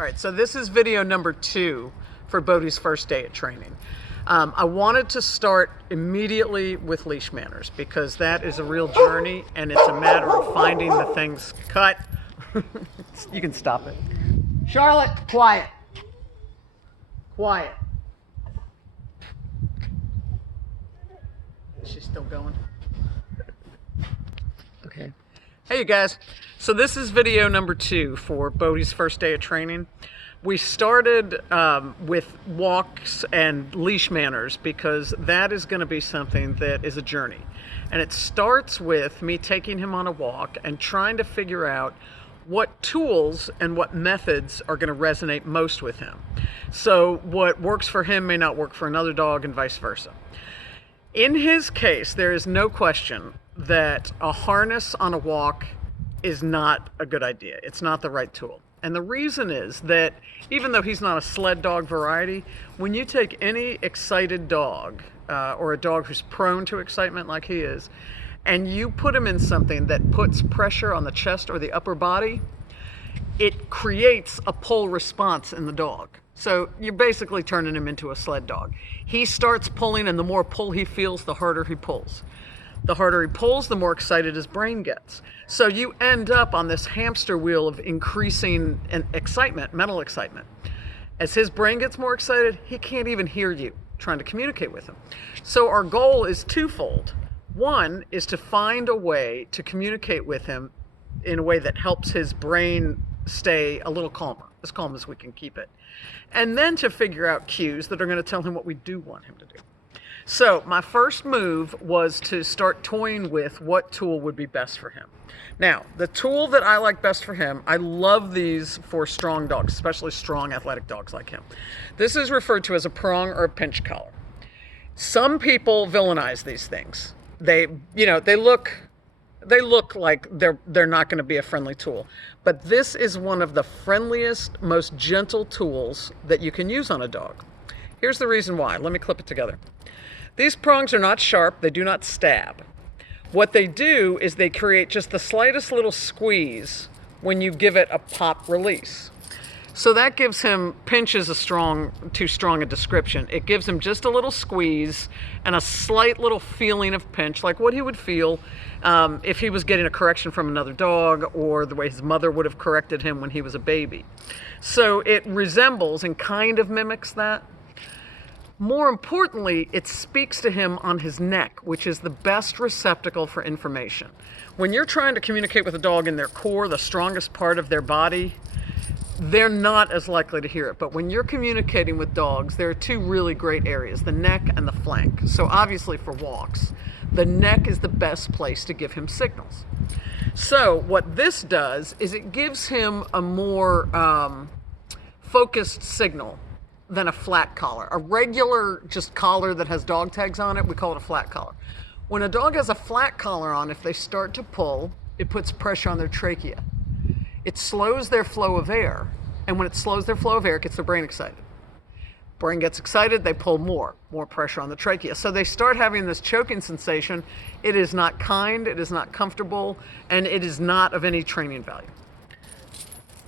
All right, so this is video number 2 for Bodhi's first day at training. I wanted to start immediately with leash manners because that is a real journey and it's a matter of finding the things cut. You can stop it. Charlotte, quiet. Quiet. She's still going. Okay. Hey you guys, so this is video number 2 for Bodhi's first day of training. We started with walks and leash manners because that is going to be something that is a journey. And it starts with me taking him on a walk and trying to figure out what tools and what methods are going to resonate most with him. So what works for him may not work for another dog and vice versa. In his case, there is no question that a harness on a walk is not a good idea. It's not the right tool. And the reason is that even though he's not a sled dog variety, when you take any excited dog or a dog who's prone to excitement like he is, and you put him in something that puts pressure on the chest or the upper body, it creates a pull response in the dog. So you're basically turning him into a sled dog. He starts pulling, and the more pull he feels, the harder he pulls. The harder he pulls, the more excited his brain gets. So you end up on this hamster wheel of increasing excitement, mental excitement. As his brain gets more excited, he can't even hear you trying to communicate with him. So our goal is twofold. One is to find a way to communicate with him in a way that helps his brain stay a little calmer, as calm as we can keep it. And then to figure out cues that are going to tell him what we do want him to do. So my first move was to start toying with what tool would be best for him. Now, the tool that I like best for him, I love these for strong dogs, especially strong athletic dogs like him. This is referred to as a prong or a pinch collar. Some people villainize these things. They look like they're not going to be a friendly tool. But this is one of the friendliest, most gentle tools that you can use on a dog. Here's the reason why. Let me clip it together. These prongs are not sharp, they do not stab. What they do is they create just the slightest little squeeze when you give it a pop release. So that gives him, pinch is too strong a description. It gives him just a little squeeze and a slight little feeling of pinch, like what he would feel if he was getting a correction from another dog or the way his mother would have corrected him when he was a baby. So it resembles and kind of mimics that. More importantly, it speaks to him on his neck, which is the best receptacle for information. When you're trying to communicate with a dog in their core, the strongest part of their body, they're not as likely to hear it. But when you're communicating with dogs, there are 2 really great areas, the neck and the flank. So obviously for walks, the neck is the best place to give him signals. So what this does is it gives him a more focused signal than a flat collar. A regular just collar that has dog tags on it, we call it a flat collar. When a dog has a flat collar on, if they start to pull, it puts pressure on their trachea. It slows their flow of air, and when it slows their flow of air, it gets their brain excited. Brain gets excited, they pull more pressure on the trachea. So they start having this choking sensation. It is not kind, it is not comfortable, and it is not of any training value.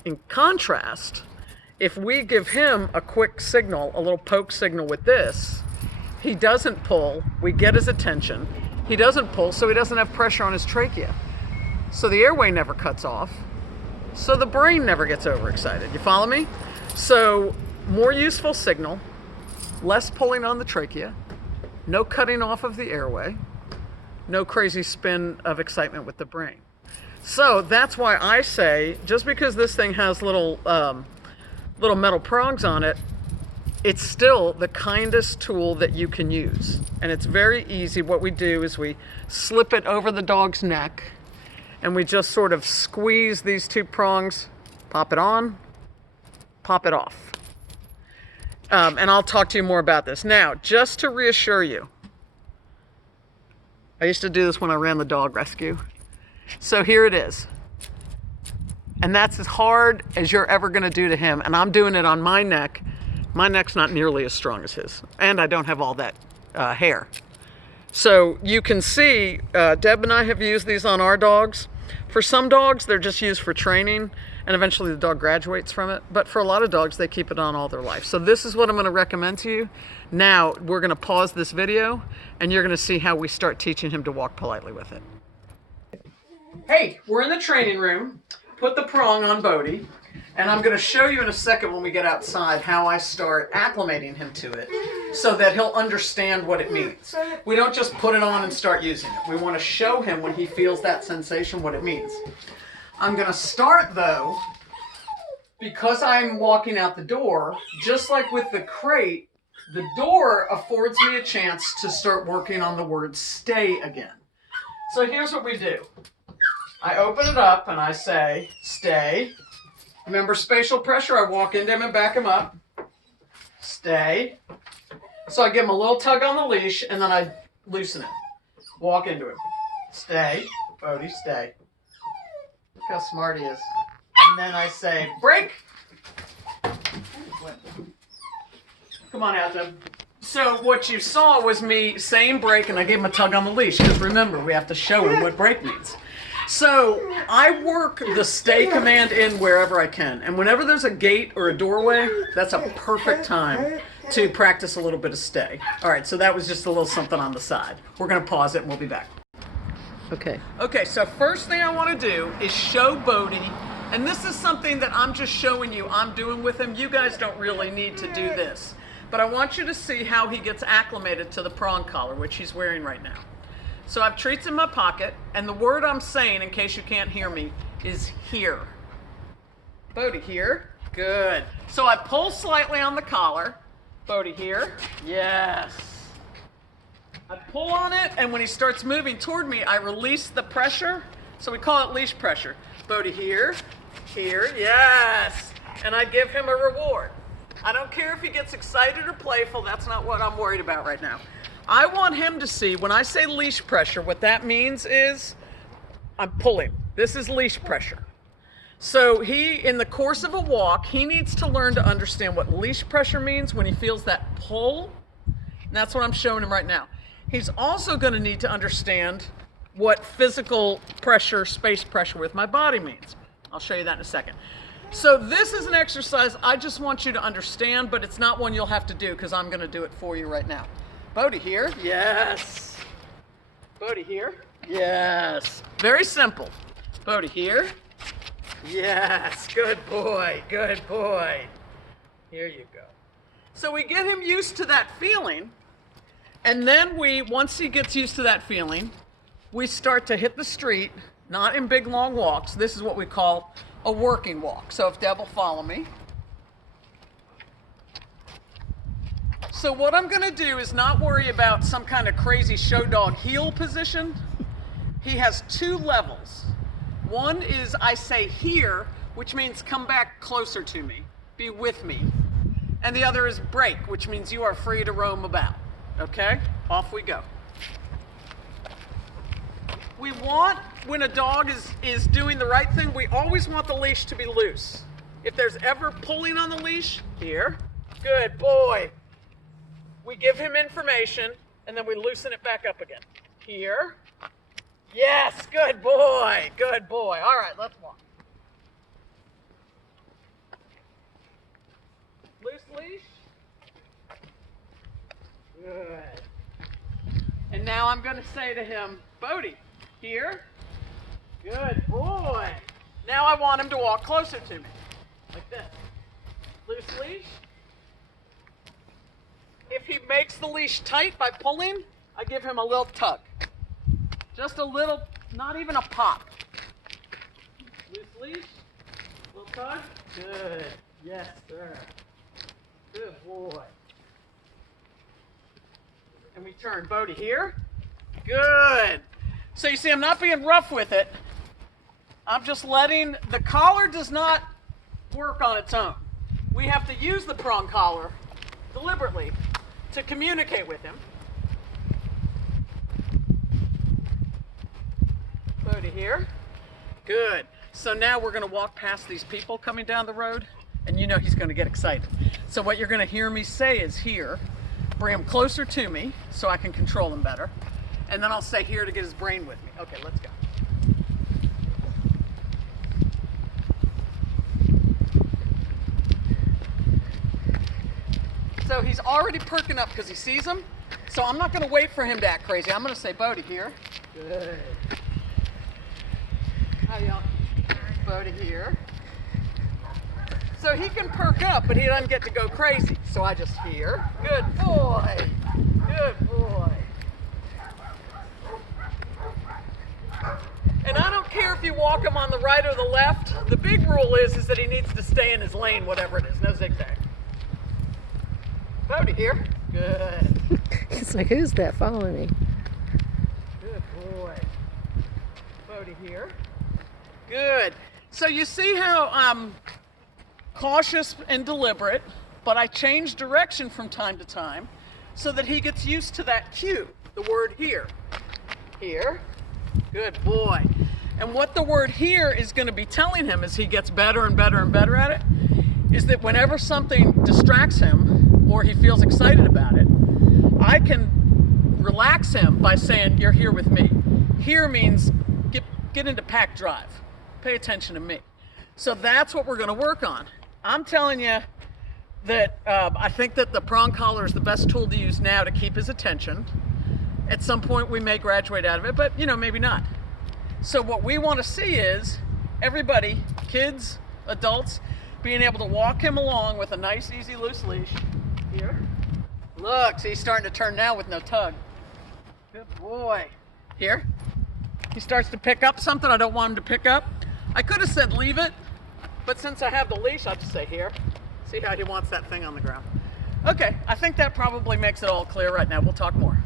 In contrast, if we give him a quick signal, a little poke signal with this, he doesn't pull, we get his attention, he doesn't pull, so he doesn't have pressure on his trachea. So the airway never cuts off, so the brain never gets overexcited. You follow me? So more useful signal, less pulling on the trachea, no cutting off of the airway, no crazy spin of excitement with the brain. So that's why I say, just because this thing has little metal prongs on it, it's still the kindest tool that you can use. And it's very easy. What we do is we slip it over the dog's neck and we just sort of squeeze these 2 prongs, pop it on, pop it off. And I'll talk to you more about this. Now, just to reassure you, I used to do this when I ran the dog rescue. So here it is. And that's as hard as you're ever going to do to him. And I'm doing it on my neck. My neck's not nearly as strong as his. And I don't have all that hair. So you can see, Deb and I have used these on our dogs. For some dogs, they're just used for training. and eventually the dog graduates from it. But for a lot of dogs, they keep it on all their life. So this is what I'm going to recommend to you. Now we're going to pause this video and you're going to see how we start teaching him to walk politely with it. Hey, we're in the training room. Put the prong on Bodhi. And I'm going to show you in a second when we get outside how I start acclimating him to it so that he'll understand what it means. We don't just put it on and start using it. We want to show him when he feels that sensation what it means. I'm going to start though, because I'm walking out the door, just like with the crate, the door affords me a chance to start working on the word stay again. So here's what we do. I open it up and I say, stay. Remember spatial pressure, I walk into him and back him up. Stay. So I give him a little tug on the leash and then I loosen it. Walk into him. Stay. Bodhi, stay. Look how smart he is. And then I say, break. Come on out, Jim. So what you saw was me saying break and I gave him a tug on the leash because remember, we have to show him what break means. So I work the stay command in wherever I can. And whenever there's a gate or a doorway, that's a perfect time to practice a little bit of stay. All right, so that was just a little something on the side. We're going to pause it and we'll be back. Okay, so first thing I want to do is show Bodhi. And this is something that I'm just showing you I'm doing with him. You guys don't really need to do this. But I want you to see how he gets acclimated to the prong collar, which he's wearing right now. So I have treats in my pocket, and the word I'm saying, in case you can't hear me, is here. Bodhi, here. Good. So I pull slightly on the collar. Bodhi, here. Yes. I pull on it, and when he starts moving toward me, I release the pressure. So we call it leash pressure. Bodhi, here. Here. Yes. And I give him a reward. I don't care if he gets excited or playful. That's not what I'm worried about right now. I want him to see, when I say leash pressure, what that means is I'm pulling. This is leash pressure. So in the course of a walk, he needs to learn to understand what leash pressure means when he feels that pull. And that's what I'm showing him right now. He's also going to need to understand what physical pressure, space pressure with my body means. I'll show you that in a second. So this is an exercise I just want you to understand, but it's not one you'll have to do because I'm going to do it for you right now. Bodhi, here. Yes. Bodhi, here. Yes. Very simple. Bodhi, here. Yes. Good boy. Good boy. Here you go. So we get him used to that feeling, and then once he gets used to that feeling, we start to hit the street, not in big long walks. This is what we call a working walk. So if Deb will follow me. So what I'm going to do is not worry about some kind of crazy show dog heel position. He has two levels. One is I say here, which means come back closer to me, be with me. And the other is break, which means you are free to roam about. Okay? Off we go. We want, when a dog is doing the right thing, we always want the leash to be loose. If there's ever pulling on the leash, here, good boy. We give him information, and then we loosen it back up again. Here. Yes, good boy. Good boy. All right, let's walk. Loose leash. Good. And now I'm going to say to him, Bodhi, here. Good boy. Now I want him to walk closer to me. Like this. Loose leash. If he makes the leash tight by pulling, I give him a little tug. Just a little, not even a pop. Loose leash, little tug. Good. Yes, sir. Good boy. And we turn. Bodhi, here. Good. So you see, I'm not being rough with it. I'm just letting, the collar does not work on its own. We have to use the prong collar deliberately to communicate with him. Bodhi, here. Good. So now we're going to walk past these people coming down the road, and you know he's going to get excited. So what you're going to hear me say is here. Bring him closer to me so I can control him better. And then I'll say here to get his brain with me. Okay, let's go. So he's already perking up because he sees him. So I'm not going to wait for him to act crazy. I'm going to say, Bodhi, here. Good. Hi, y'all. Bodhi, here. So he can perk up, but he doesn't get to go crazy. So I just here. Good boy. Good boy. And I don't care if you walk him on the right or the left. The big rule is that he needs to stay in his lane, whatever it is. No zigzag. Bodhi, here. Good. It's like, who's that following me? Good boy. Bodhi, here. Good. So you see how I'm cautious and deliberate, but I change direction from time to time so that he gets used to that cue, the word here. Here. Good boy. And what the word here is going to be telling him as he gets better and better and better at it is that whenever something distracts him or he feels excited about it, I can relax him by saying, you're here with me. Here means get into pack drive. Pay attention to me. So that's what we're going to work on. I'm telling you that I think that the prong collar is the best tool to use now to keep his attention. At some point we may graduate out of it, but maybe not. So what we want to see is everybody, kids, adults, being able to walk him along with a nice, easy, loose leash. Here. Look, see, he's starting to turn now with no tug. Good boy. Here. He starts to pick up something I don't want him to pick up. I could have said leave it, but since I have the leash, I'll just say here. See how he wants that thing on the ground. Okay, I think that probably makes it all clear right now. We'll talk more.